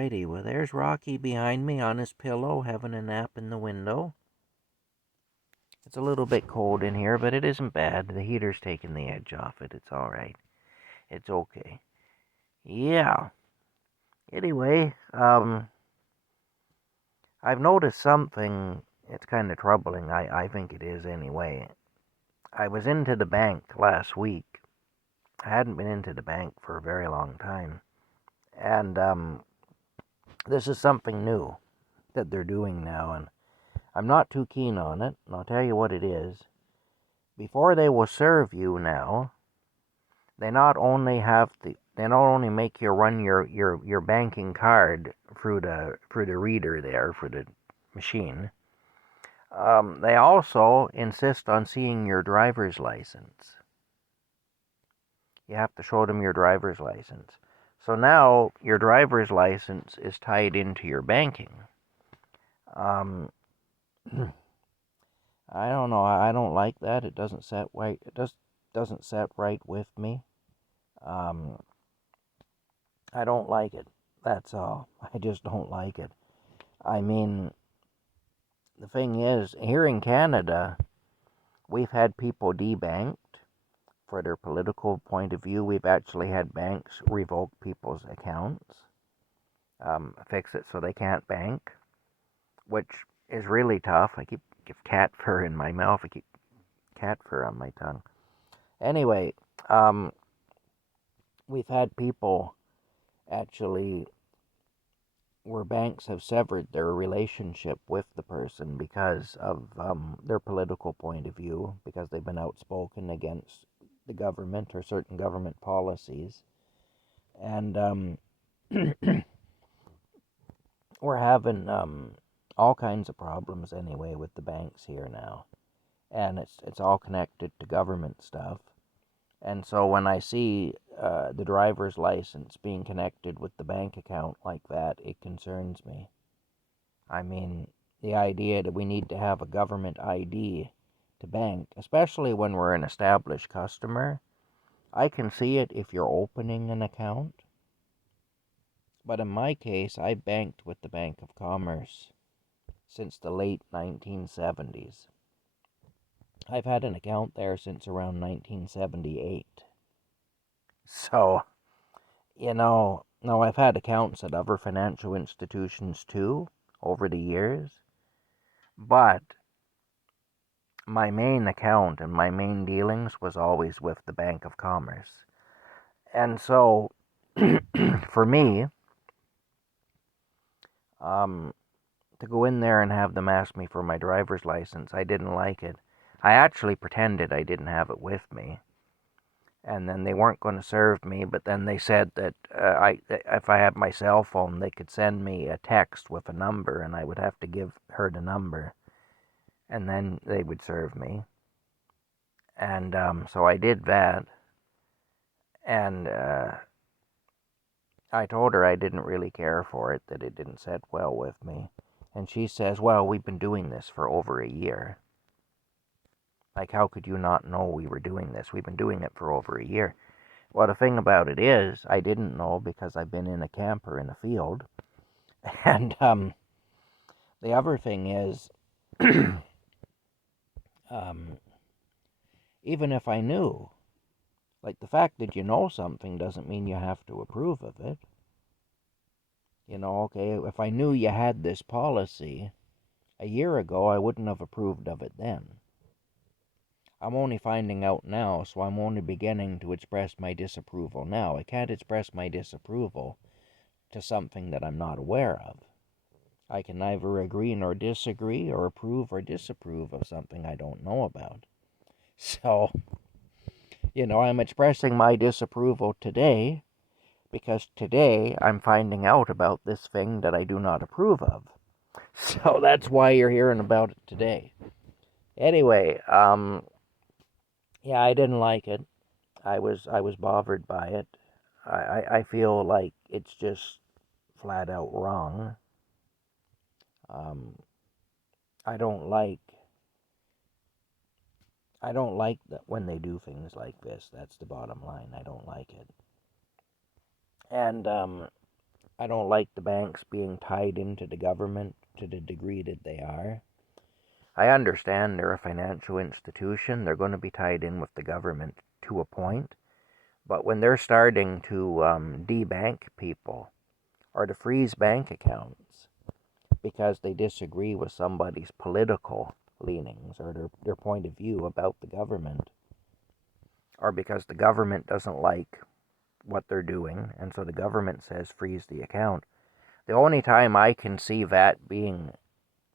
Alrighty, well, there's Rocky behind me on his pillow having a nap in the window. It's a little bit cold in here, but it isn't bad. The heater's taking the edge off it. It's alright. It's okay. Yeah. Anyway, I've noticed something. It's kind of troubling. I think it is anyway. I was into the bank last week. I hadn't been into the bank for a very long time. And, this is something new that they're doing now, and I'm not too keen on it, and I'll tell you what it is. Before they will serve you now, they not only make you run your banking card through the reader there for the machine. They also insist on seeing your driver's license. You have to show them your driver's license. So now your driver's license is tied into your banking. Um, I don't know. I don't like that. It doesn't set right. Doesn't set right with me. Um, I don't like it. That's all. I just don't like it. I mean, the thing is, here in Canada, we've had people debanked for their political point of view. We've actually had banks revoke people's accounts, fix it so they can't bank, which is really tough. I keep cat fur in my mouth. I keep cat fur on my tongue. Anyway, we've had people actually where banks have severed their relationship with the person because of their political point of view, because they've been outspoken against the government or certain government policies. And we're having all kinds of problems anyway with the banks here now. And it's all connected to government stuff. And so when I see the driver's license being connected with the bank account like that, it concerns me. I mean, the idea that we need to have a government ID to bank, especially when we're an established customer. I can see it if you're opening an account. But in my case, I banked with the Bank of Commerce since the late 1970s. I've had an account there since around 1978. So, now I've had accounts at other financial institutions too over the years, but my main account and my main dealings was always with the Bank of Commerce. And so, for me, to go in there and have them ask me for my driver's license, I didn't like it. I actually pretended I didn't have it with me. And then they weren't going to serve me, but then they said that if I had my cell phone, they could send me a text with a number, and I would have to give her the number, and then they would serve me. And so I did that, and I told her I didn't really care for it, that it didn't set well with me. And she says, well, we've been doing this for over a year. Like, how could you not know we were doing this? We've been doing it for over a year. Well, the thing about it is, I didn't know because I've been in a camper in a field. And the other thing is, even if I knew, like, the fact that you know something doesn't mean you have to approve of it. Okay, if I knew you had this policy a year ago, I wouldn't have approved of it then. I'm only finding out now, so I'm only beginning to express my disapproval now. I can't express my disapproval to something that I'm not aware of. I can neither agree nor disagree, or approve or disapprove of something I don't know about. So, I'm expressing my disapproval today because today I'm finding out about this thing that I do not approve of. So that's why you're hearing about it today. Anyway, yeah, I didn't like it. I was bothered by it. I feel like it's just flat out wrong. Um, I don't like that when they do things like this. That's the bottom line. I don't like it. And I don't like the banks being tied into the government to the degree that they are. I understand they're a financial institution. They're going to be tied in with the government to a point. But when they're starting to debank people or to freeze bank accounts because they disagree with somebody's political leanings or their point of view about the government, or because the government doesn't like what they're doing, and so the government says freeze the account, the only time I can see that being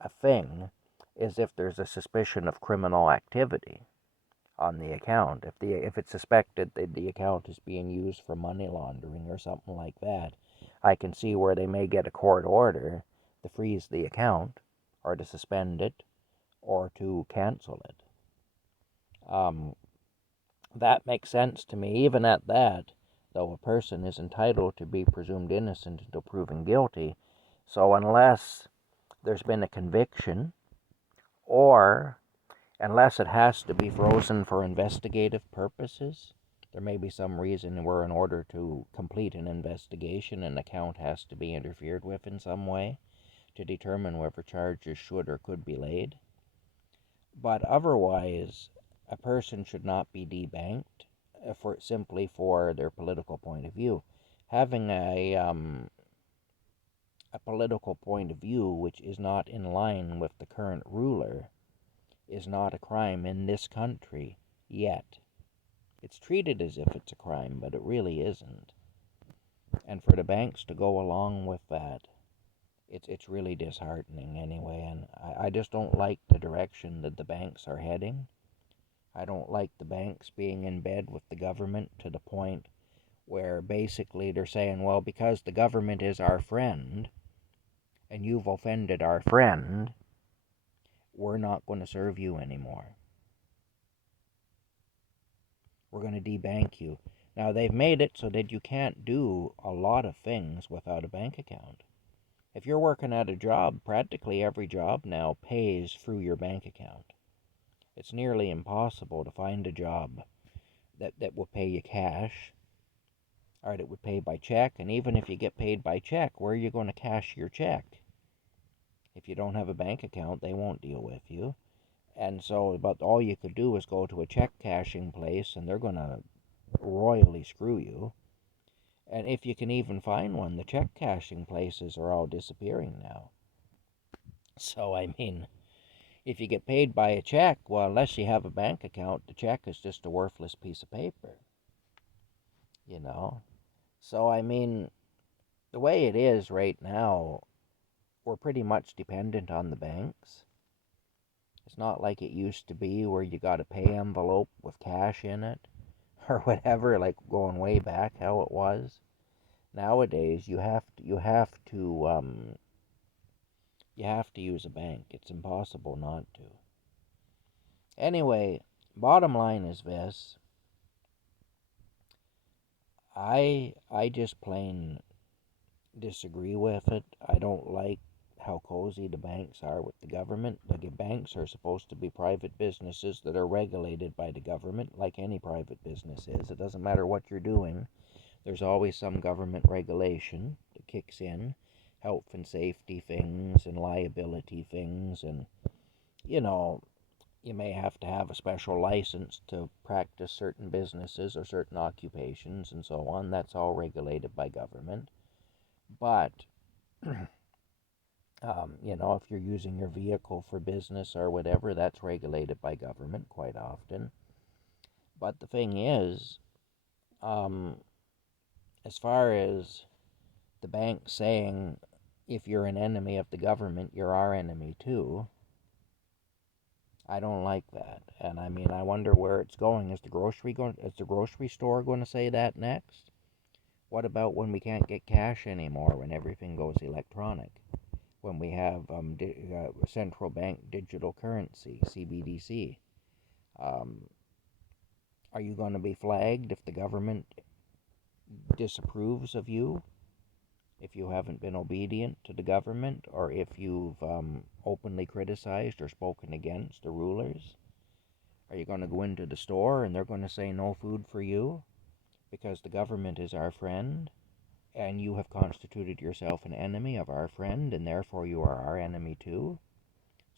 a thing is if there's a suspicion of criminal activity on the account. If it's suspected that the account is being used for money laundering or something like that, I can see where they may get a court order to freeze the account or to suspend it or to cancel it. That makes sense to me. Even at that, though, a person is entitled to be presumed innocent until proven guilty. So unless there's been a conviction, or unless it has to be frozen for investigative purposes, there may be some reason where, in order to complete an investigation, an account has to be interfered with in some way to determine whether charges should or could be laid. But otherwise, a person should not be debanked simply for their political point of view. Having a political point of view which is not in line with the current ruler is not a crime in this country yet. It's treated as if it's a crime, but it really isn't. And for the banks to go along with that, it's really disheartening anyway. And I just don't like the direction that the banks are heading. I don't like the banks being in bed with the government to the point where basically they're saying, well, because the government is our friend and you've offended our friend, we're not going to serve you anymore. We're going to debank you. Now, they've made it so that you can't do a lot of things without a bank account. If you're working at a job, practically every job now pays through your bank account. It's nearly impossible to find a job that will pay you cash, or that would pay by check. And even if you get paid by check, where are you going to cash your check? If you don't have a bank account, they won't deal with you. And so about all you could do is go to a check cashing place, and they're going to royally screw you. And if you can even find one, the check cashing places are all disappearing now. So, I mean, if you get paid by a check, well, unless you have a bank account, the check is just a worthless piece of paper. You know? So, I mean, the way it is right now, we're pretty much dependent on the banks. It's not like it used to be where you got a pay envelope with cash in it or whatever, like going way back how it was. Nowadays, you have to use a bank. It's impossible not to. Anyway, bottom line is this. I just plain disagree with it. I don't like how cozy the banks are with the government. Like, banks are supposed to be private businesses that are regulated by the government, like any private business is. It doesn't matter what you're doing. There's always some government regulation that kicks in, health and safety things and liability things, and you know, you may have to have a special license to practice certain businesses or certain occupations and so on. That's all regulated by government. But if you're using your vehicle for business or whatever, that's regulated by government quite often. But the thing is, as far as the bank saying, if you're an enemy of the government, you're our enemy too, I don't like that. And I mean, I wonder where it's going. Is the grocery store going to say that next? What about when we can't get cash anymore, when everything goes electronic? When we have central bank digital currency, CBDC? Are you going to be flagged if the government disapproves of you? If you haven't been obedient to the government, or if you've openly criticized or spoken against the rulers? Are you going to go into the store and they're going to say no food for you because the government is our friend? and you have constituted yourself an enemy of our friend, and therefore you are our enemy too,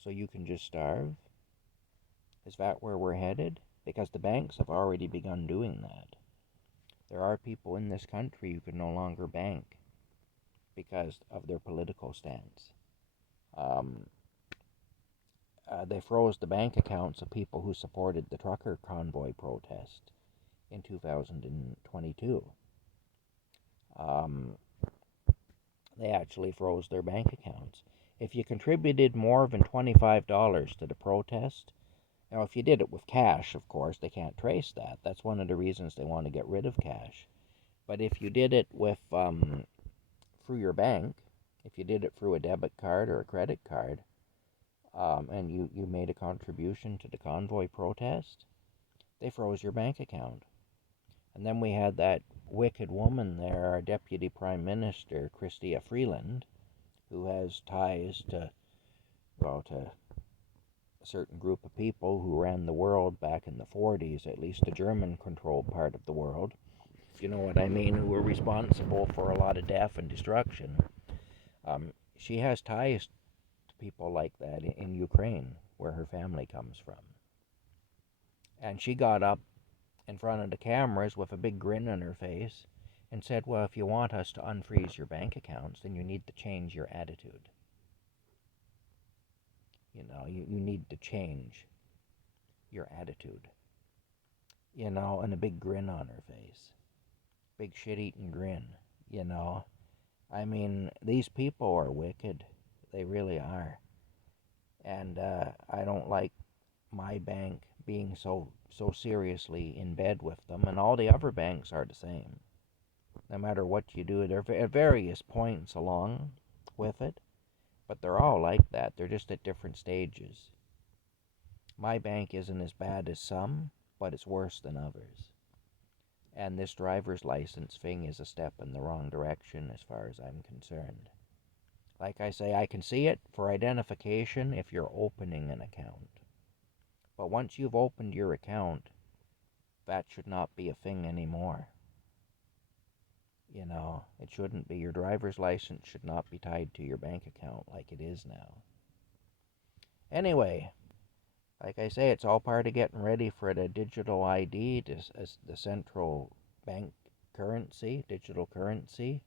so you can just starve? Is that where we're headed? Because the banks have already begun doing that. There are people in this country who can no longer bank because of their political stance. Um, they froze the bank accounts of people who supported the trucker convoy protest in 2022. Um, they actually froze their bank accounts. If you contributed more than $25 to the protest, now if you did it with cash, of course, they can't trace that. That's one of the reasons they want to get rid of cash. But if you did it with through your bank, if you did it through a debit card or a credit card, and you made a contribution to the convoy protest, they froze your bank account. And then we had that wicked woman there, our Deputy Prime Minister, Chrystia Freeland, who has ties to, well, to a certain group of people who ran the world back in the 40s, at least the German-controlled part of the world, if you know what I mean, who were responsible for a lot of death and destruction. She has ties to people like that in Ukraine, where her family comes from. And she got up in front of the cameras with a big grin on her face and said, well, if you want us to unfreeze your bank accounts, then you need to change your attitude. You need to change your attitude. And a big grin on her face. Big shit-eating grin, I mean, these people are wicked. They really are. And I don't like my bank being so seriously in bed with them, and all the other banks are the same. No matter what you do, they're at various points along with it, but they're all like that. They're just at different stages. My bank isn't as bad as some, but it's worse than others. And this driver's license thing is a step in the wrong direction as far as I'm concerned. Like I say, I can see it for identification if you're opening an account. But once you've opened your account, that should not be a thing anymore. It shouldn't be. Your driver's license should not be tied to your bank account like it is now. Anyway, like I say, it's all part of getting ready for the digital ID, the central bank currency, digital currency,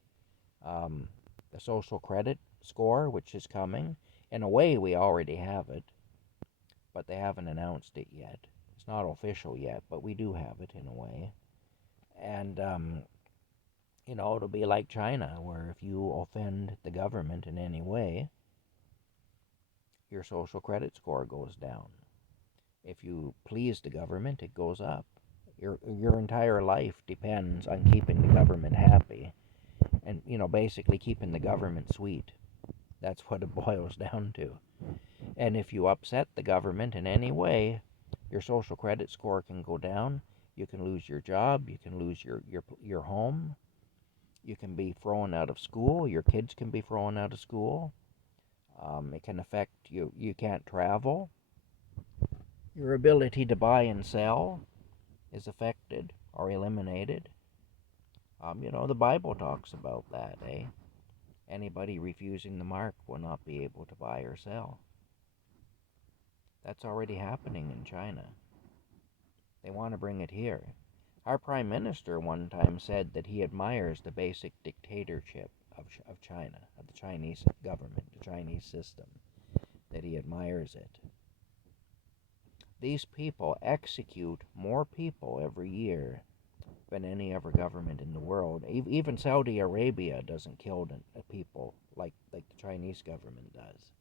the social credit score, which is coming. In a way, we already have it, but they haven't announced it yet. It's not official yet, but we do have it in a way. And, it'll be like China, where if you offend the government in any way, your social credit score goes down. If you please the government, it goes up. Your entire life depends on keeping the government happy and, basically keeping the government sweet. That's what it boils down to. And if you upset the government in any way, your social credit score can go down. You can lose your job. You can lose your home. You can be thrown out of school. Your kids can be thrown out of school. It can affect you. You can't travel. Your ability to buy and sell is affected or eliminated. The Bible talks about that, eh? Anybody refusing the mark will not be able to buy or sell. That's already happening in China. They want to bring it here. Our Prime Minister one time said that he admires the basic dictatorship of China, of the Chinese government, the Chinese system, that he admires it. These people execute more people every year than any other government in the world. Even Saudi Arabia doesn't kill people like the Chinese government does.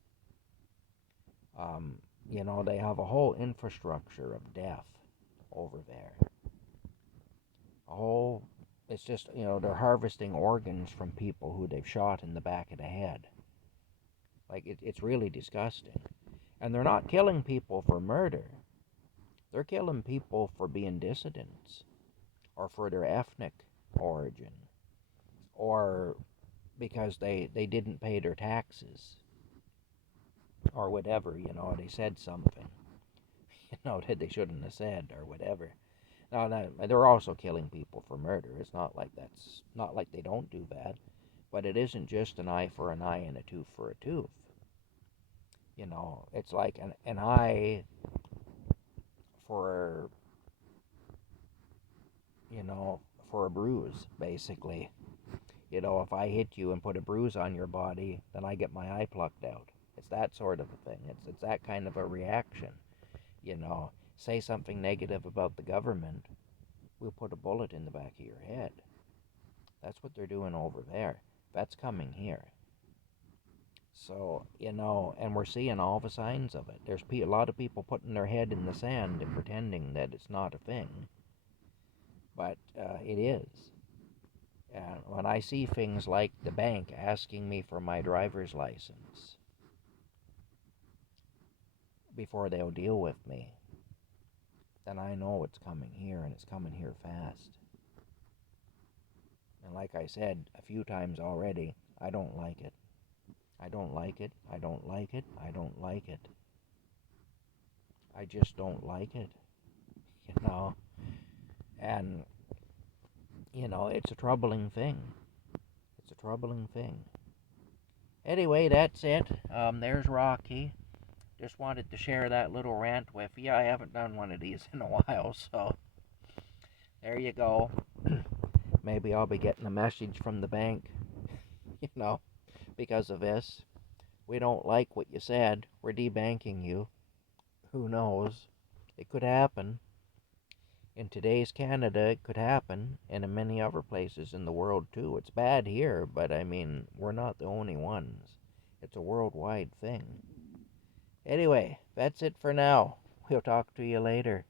They have a whole infrastructure of death over there. It's just, they're harvesting organs from people who they've shot in the back of the head. It's really disgusting. And they're not killing people for murder. They're killing people for being dissidents, or for their ethnic origin, or because they didn't pay their taxes, or whatever, they said something, that they shouldn't have said, or whatever. Now, they're also killing people for murder. It's not like they don't do that, but it isn't just an eye for an eye and a tooth for a tooth. It's like an eye for, you know, for a bruise, basically. If I hit you and put a bruise on your body, then I get my eye plucked out. It's that sort of a thing. It's that kind of a reaction. Say something negative about the government, we'll put a bullet in the back of your head. That's what they're doing over there. That's coming here. So, and we're seeing all the signs of it. There's a lot of people putting their head in the sand and pretending that it's not a thing, but it is. And when I see things like the bank asking me for my driver's license before they'll deal with me, then I know it's coming here, and it's coming here fast. And like I said a few times already, I don't like it. I don't like it. I don't like it. I don't like it. I just don't like it, you know. And, it's a troubling thing. It's a troubling thing. Anyway, that's it. There's Rocky. Just wanted to share that little rant with you. I haven't done one of these in a while, so there you go. Maybe I'll be getting a message from the bank, you know, because of this. We don't like what you said. We're debanking you. Who knows? It could happen. In today's Canada, it could happen, and in many other places in the world too. It's bad here, but I mean, we're not the only ones. It's a worldwide thing. Anyway, that's it for now. We'll talk to you later.